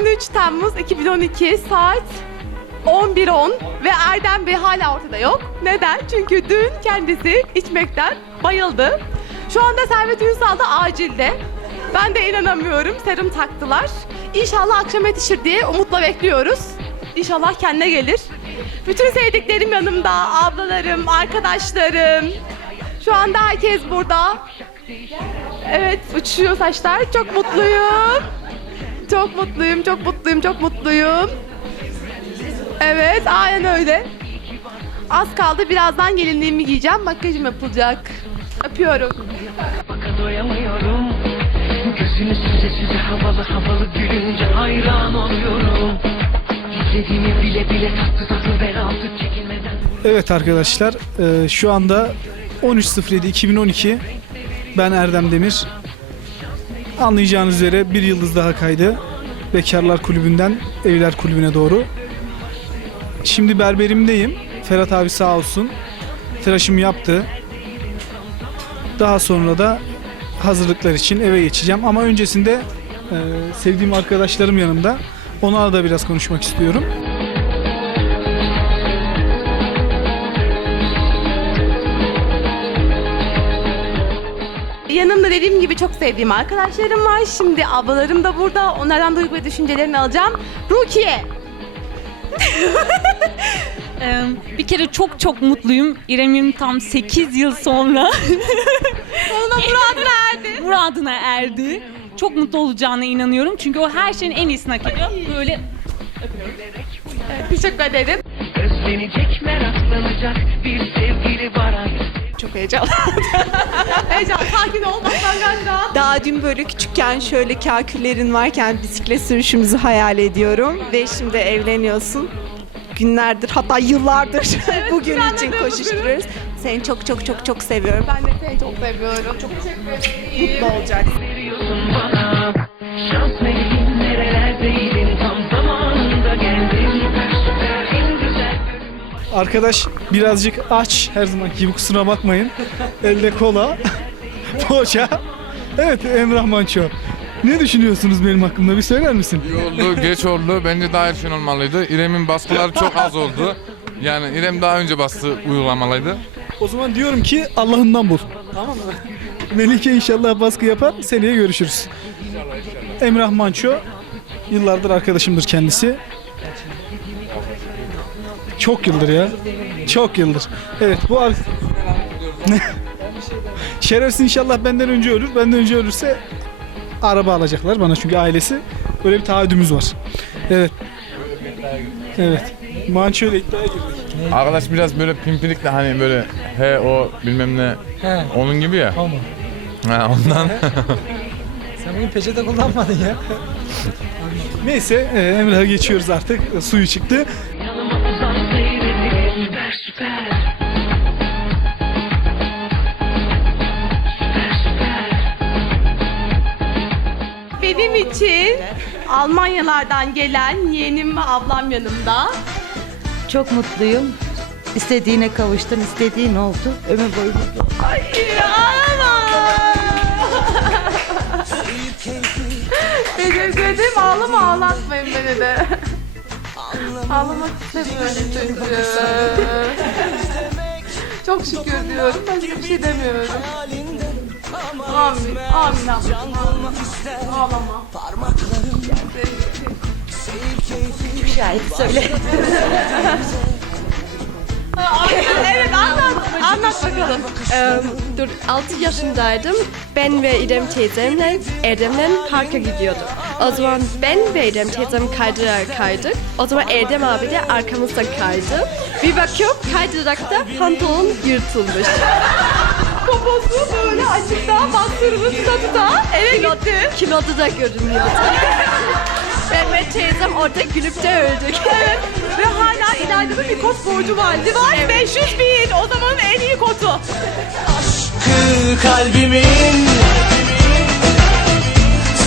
13 Temmuz 2012 saat 11.10 ve Erdem Bey hala ortada yok. Neden? Çünkü dün kendisi içmekten bayıldı. Şu anda Servet Ünsal da acilde. Ben de inanamıyorum. Serum taktılar. İnşallah akşam yetişir diye umutla bekliyoruz. İnşallah kendine gelir. Bütün sevdiklerim yanımda. Ablalarım, arkadaşlarım. Şu anda herkes burada. Evet, uçuşuyor saçlar. Çok mutluyum. Çok mutluyum, çok mutluyum, çok mutluyum. Evet, aynen öyle. Az kaldı. Birazdan gelinliğimi giyeceğim. Makyajım yapılacak. Öpüyorum. Baka doyamıyorum Gözünü süze süze havalı havalı gülünce hayran oluyorum İzlediğimi bile bile tatlı tatlı ben artık çekilmeden Evet arkadaşlar e, şu anda 13.07.2012 ben Erdem Demir. Anlayacağınız üzere bir yıldız daha kaydı. Bekarlar Kulübü'nden Evler Kulübü'ne doğru. Şimdi berberimdeyim. Ferhat abi sağ olsun. Tıraşımı yaptı. Daha sonra da hazırlıklar için eve geçeceğim. Ama öncesinde e, sevdiğim arkadaşlarım yanımda. Onlarla da biraz konuşmak istiyorum. Yanımda dediğim gibi çok sevdiğim arkadaşlarım var. Şimdi ablalarım da burada. Onlardan duygu ve düşüncelerini alacağım. Rukiye. Ee, bir kere çok çok mutluyum. İrem'im tam 8 yıl sonra Sonunda muradına erdi. muradına erdi. Çok mutlu olacağına inanıyorum. Çünkü o her şeyin en iyisini hak ediyor. Böyle Teşekkür ederim. Özlenecek meraklanacak bir artık Çok heyecanlı. Heyecan, sakin ol. Basman galiba. Daha dün böyle küçükken şöyle kaküllerin varken bisiklet sürüşümüzü hayal ediyorum ve şimdi evleniyorsun. Günlerdir hatta yıllardır bugün ben de için de koşuşturuyoruz. Seni çok çok çok çok seviyorum. Ben de seni çok seviyorum. Çok teşekkür ederim. Mutlu olacaksın. Şans Arkadaş birazcık aç her zaman gibi kusura bakmayın. Elde kola, poğaça. Evet Emrah Manço. Ne düşünüyorsunuz benim hakkımda bir söyler misin? İyi oldu, geç oldu. Bence daha erken olmalıydı. İrem'in baskıları çok az oldu. Yani İrem daha önce bastı uygulamalıydı. O zaman diyorum ki Allah'ından bul. Tamam mı? Melike inşallah baskı yapar. Seneye görüşürüz. Emrah Manço yıllardır arkadaşımdır kendisi. Çok yıldır ya. Çok yıldır. Evet bu ar- Şerefsiz inşallah benden önce ölür. Benden önce ölürse araba alacaklar bana çünkü ailesi. Böyle bir taahhüdümüz var. Evet. Evet. Manço ile iddiaya girdik. Arkadaş biraz böyle pimpirikli hani böyle he o bilmem ne onun gibi ya. Tamam. Ha, ondan. Sen bugün peçete kullanmadın ya. Neyse e, Emrah'a geçiyoruz artık. Suyu çıktı. Süper Benim için Almanyalardan gelen yeğenim ve ablam yanımda. Çok mutluyum. İstediğine kavuştun, istediğin oldu. Ömür boyu mutlu. Ay ağlama. Teşekkür ederim. Ağlama ağlatmayın beni de. Ağlamak istemiyorum çünkü. Çok şükür diyorum. Başka bir şey demiyorum. Amin. Amin ablacığım. Ağlama. Şahit söyle. Evet anlat. Anlat bakalım. Ee, dur 6 yaşındaydım. Ben ve İrem teyzemle Erdem'le parka gidiyorduk. O zaman ben ve İrem teyzem kaydırarak kaydık. O zaman Erdem abi de arkamızdan kaydı. Bir bakıyorum kaydırakta pantolon yırtılmış. Poposu böyle açıkta bastırını tuta tuta eve gitti. Kilodu da görünüyordu. Ve teyzem orada gülüp de öldük. Evet. Ve hala İlayda'nın bir kot borcu var. Divar 500 bin. O zamanın en iyi kotu. kalbimin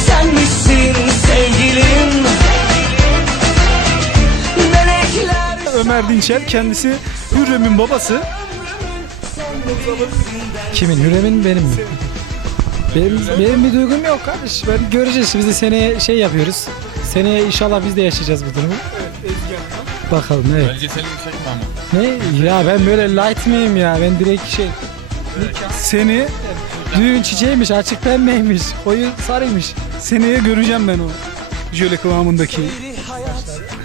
Sen misin sevgilim Melekler Ömer Dinçer kendisi Hürrem'in babası. Kimin? Hürrem'in benim mi? Benim, benim bir duygum yok kardeş. Ben göreceğiz. Biz de seneye şey yapıyoruz. Seneye inşallah biz de yaşayacağız bu durumu. Bakalım evet. Belgeseli bir şey mi ama? Ne? Ya ben böyle light miyim ya? Ben direkt şey Seni düğün çiçeğiymiş, açık pembeymiş, koyu sarıymış. seneye göreceğim ben o jöle kıvamındaki.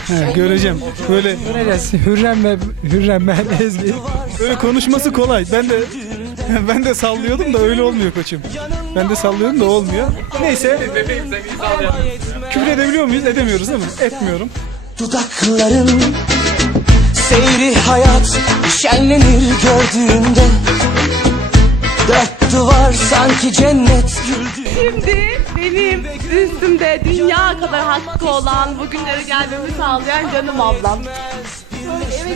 He, göreceğim. Böyle Göreceğiz. Hürrem ve Hürrem ben Ezgi. böyle konuşması kolay. Ben de ben de sallıyordum da öyle olmuyor koçum. Ben de sallıyorum da olmuyor. Neyse. Küfür edebiliyor muyuz? Edemiyoruz değil mi? Etmiyorum. Dudakların seyri hayat şenlenir gördüğünde Dört duvar sanki cennet Şimdi benim üstümde dünya kadar hakkı olan bugünlere gelmemi sağlayan canım ablam.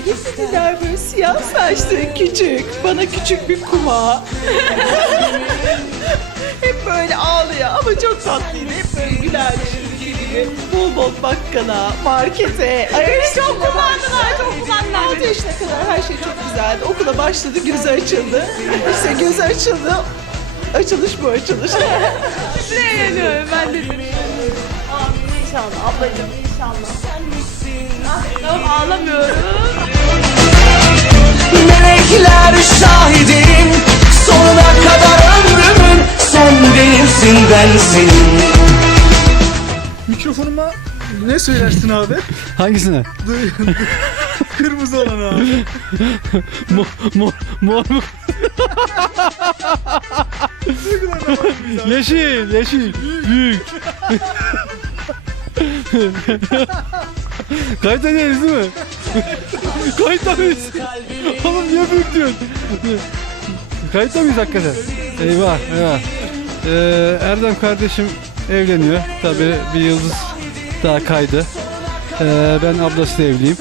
Gittiler böyle siyah saçlı küçük. Bana küçük bir kuma. Hep böyle ağlıyor ama çok tatlıydı. Hep böyle güler yüzlü gibi. Bol bol bakkala, markete. Ay, çok kullandılar, çok kullandılar. 6 yaşına kadar her şey çok güzeldi. Okula başladı, gözü açıldı. İşte gözü açıldı. Açılış bu açılış. Şimdi eğleniyorum ben de. İnşallah ablacığım inşallah. Ah, Tamam ağlamıyorum. Melekler şahidim sonuna kadar ömrümün Sen benimsin ben senin Mikrofonuma ne söylersin abi? Hangisine? Kırmızı olan abi. Mor, mor, mor mu? yeşil, yeşil. Büyük. Kayıtta değiliz değil mi? Kayıtta mıyız? Oğlum niye büyük diyorsun? Kayıtta mıyız hakikaten? Eyvah, eyvah. Ee, Erdem kardeşim evleniyor. Tabii bir yıldız daha kaydı. Ee, ben ablasıyla evliyim.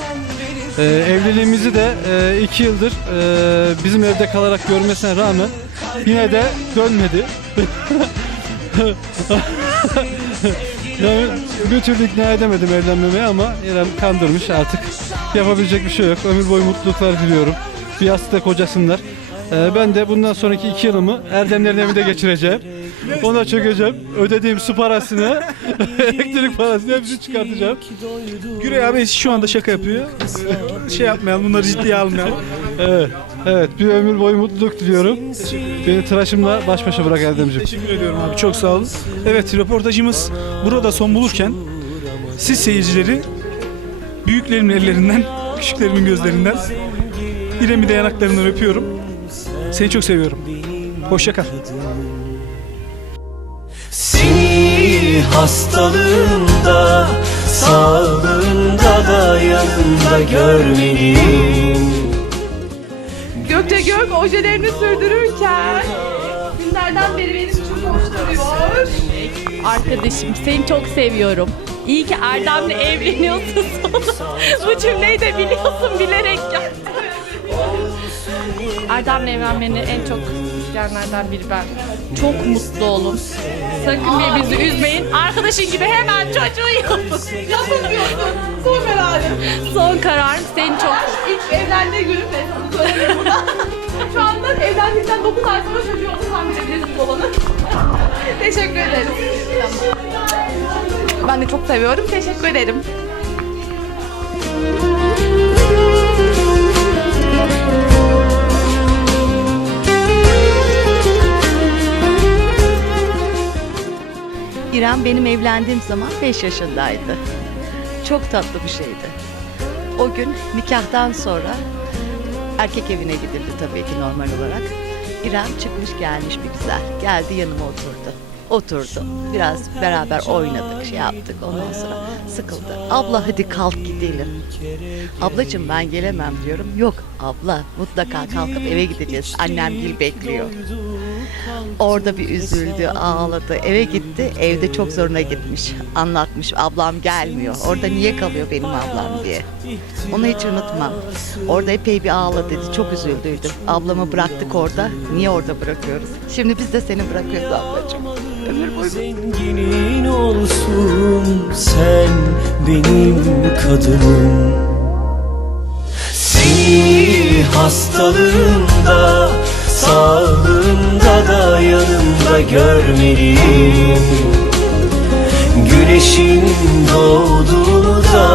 Ee, evliliğimizi de e, iki yıldır e, bizim evde kalarak görmesine rağmen yine de dönmedi. yani bir türlü ikna edemedim evlenmemeye ama İrem kandırmış artık. Yapabilecek bir şey yok. Ömür boyu mutluluklar diliyorum. Bir yastıkta kocasınlar. Ee, ben de bundan sonraki iki yılımı Erdemlerin evinde geçireceğim. Ona çökeceğim. Ödediğim su parasını, elektrik parasını hepsini çıkartacağım. Güray abi şu anda şaka yapıyor. Şey yapmayalım, bunları ciddiye almayalım. Evet, evet bir ömür boyu mutluluk diliyorum. Beni tıraşımla baş başa bırak Erdemciğim. Teşekkür ediyorum abi, çok sağ olun. Evet, röportajımız burada son bulurken siz seyircileri büyüklerimin ellerinden, küçüklerimin gözlerinden, İrem'i de yanaklarından öpüyorum. Seni çok seviyorum. Hoşça kal. Seni hastalığında Sağlığında da yanında görmeliyim Gökçe Gök ojelerini sürdürürken günlerden beri benim için koşturuyor. Arkadaşım seni çok seviyorum. İyi ki Erdem'le evleniyorsun sonra. Bu cümleyi de biliyorsun bilerek yaptın. Erdem'le evlenmeni en çok isteyenlerden biri ben. Çok mutlu olun. Sakın birbirinizi üzmeyin. Arkadaşın gibi hemen çocuğu yapın. Diyorsun. Son kararım. Son kararım seni çok İlk evlendiği günü burada. Şu anda evlendikten 9 ay sonra çocuğu olsa tahmin edebilirsiniz olanı. Teşekkür ederim. Ben de çok seviyorum. Teşekkür ederim. İrem benim evlendiğim zaman 5 yaşındaydı. Çok tatlı bir şeydi. O gün nikahtan sonra erkek evine gidildi tabii ki normal olarak. İrem çıkmış gelmiş bir güzel. Geldi yanıma oturdu. Oturdu. Biraz beraber oynadık, şey yaptık. Ondan sonra sıkıldı. Abla hadi kalk gidelim. Ablacığım ben gelemem diyorum. Yok abla mutlaka kalkıp eve gideceğiz. Annem gil bekliyor. Orada bir üzüldü, ağladı. Eve gitti. Evde çok zoruna gitmiş. Anlatmış. Ablam gelmiyor. Orada niye kalıyor benim ablam diye. Onu hiç unutmam. Orada epey bir ağladı. Çok üzüldüydü. Ablamı bıraktık orada. Niye orada bırakıyoruz? Şimdi biz de seni bırakıyoruz ablacığım. Ömür Zenginin olsun sen benim kadınım Seni hastalığında sağlığında da yanımda görmeliyim. Gün Güneşin doğdu da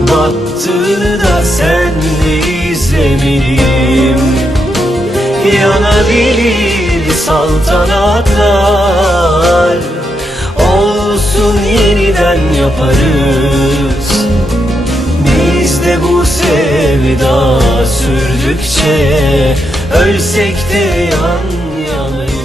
battı da sendeyiz eminim Yanabilir saltanatlar Olsun yeniden yaparız. Biz de bu sevda sürdükçe Ölsek de yan Hallelujah.